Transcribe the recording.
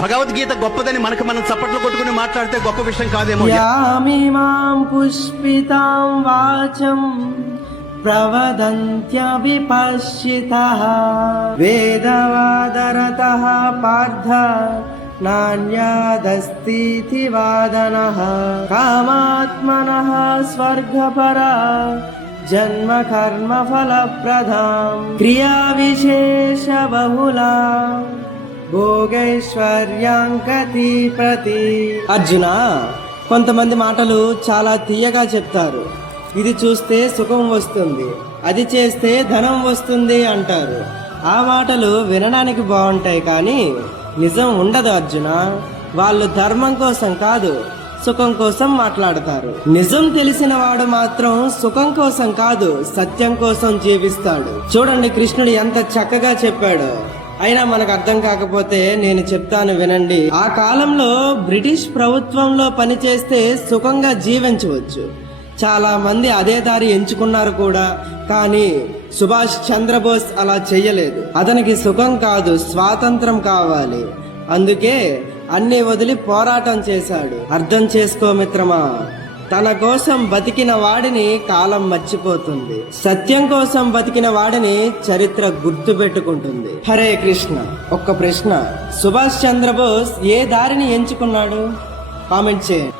భగవద్గీత గొప్పదని మనకు మనం చప్పట్లు కొట్టుకుని మాట్లాడితే గొప్ప విషయం కాదేమో. యామిమాం పుష్పితాం వాచం ప్రవదంత్య విపశ్చితః వేదవాదరతః పార్థ నాన్యాదస్తితి వాదనః కామాత్మనః స్వర్గపరా జన్మ కర్మ ఫలప్రదాం క్రియా విశేష బహుళా భోగైశ్వర్యాంకతి ప్రతి. అర్జున, కొంతమంది మాటలు చాలా తీయగా చెప్తారు. ఇది చూస్తే సుఖం వస్తుంది, అది చేస్తే ధనం వస్తుంది అంటారు. ఆ మాటలు వినడానికి బాగుంటాయి, కానీ నిజం ఉండదు అర్జున. వాళ్ళు ధర్మం కోసం కాదు, సుఖం కోసం మాట్లాడతారు. నిజం తెలిసిన వాడు మాత్రం సుఖం కోసం కాదు, సత్యం కోసం జీవిస్తాడు. చూడండి కృష్ణుడు ఎంత చక్కగా చెప్పాడు. అయినా మనకు అర్థం కాకపోతే నేను చెప్తాను వినండి. ఆ కాలంలో బ్రిటిష్ ప్రభుత్వంలో పనిచేస్తే సుఖంగా జీవించవచ్చు. చాలా మంది అదే దారి ఎంచుకున్నారు కూడా. కానీ సుభాష్ చంద్రబోస్ అలా చెయ్యలేదు. అతనికి సుఖం కాదు, స్వాతంత్రం కావాలి. అందుకే అన్ని వదిలి పోరాటం చేశాడు. అర్థం చేసుకో మిత్రమా, తన కోసం బతికిన వాడిని కాలం మర్చిపోతుంది, సత్యం కోసం బతికిన వాడిని చరిత్ర గుర్తు పెట్టుకుంటుంది. హరే కృష్ణ. ఒక్క ప్రశ్న, సుభాష్ చంద్రబోస్ ఏ దారిని ఎంచుకున్నాడు? కామెంట్ చేయండి.